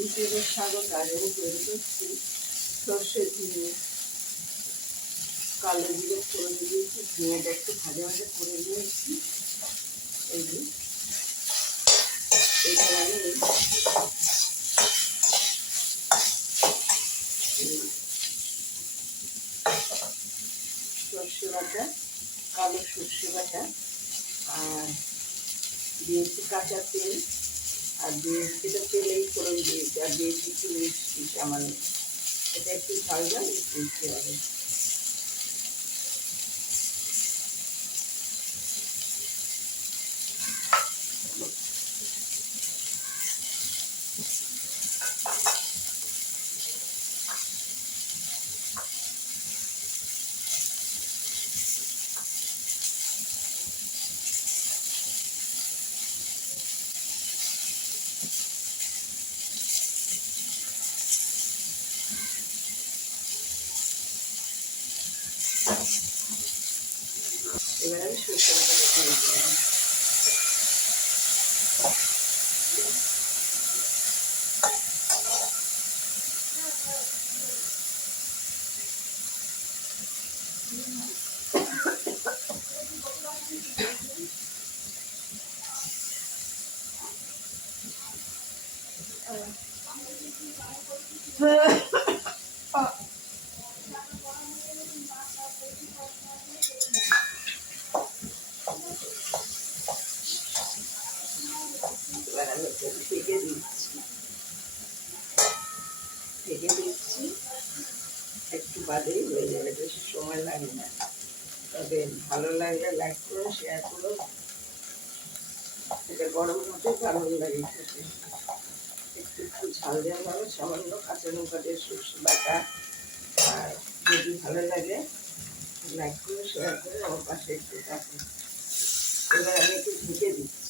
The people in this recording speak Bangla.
ইঁচড়ের শাকও গাজরে তৈরি করছি। সর্ষে ঝিঙে, কালো জিরে ফোড়ন দিয়েছি, ঝিঙেটা একটু ভাজা ভাজা করে নিয়েছি। এই যে এবার আমি সর্ষে বাটা, কালো সর্ষে বাটা, আর দিয়েছি কাঁচা তেল, আর দিয়েছি এটা তেলেই ফোড়ন দিয়েছি, আর দিয়েছি একটু মিষ্টি সামান্য। এটা একটু ঝাল ঝাল দিতে হবে। এবার আমি সর্ষে বাটাটা ঢেলে দিলাম। এবার আমি ঢেকে দিচ্ছি, একটু বাদেই হয়ে যাবে, বেশি সময় লাগে না। তবে ভালো লাগলে লাইক করো, শেয়ার করো। এটা গরম ভাতে ভালো লাগে খেতে। একটু একটু ঝাল ঝাল হবে, সামান্য কাঁচা লঙ্কা দিয়ে সর্ষে বাটা। আর যদি ভালো লাগে লাইক করে শেয়ার করে আমার পাশে একটু থাকুন। এবার আমি একটু ঢেকে দিচ্ছি।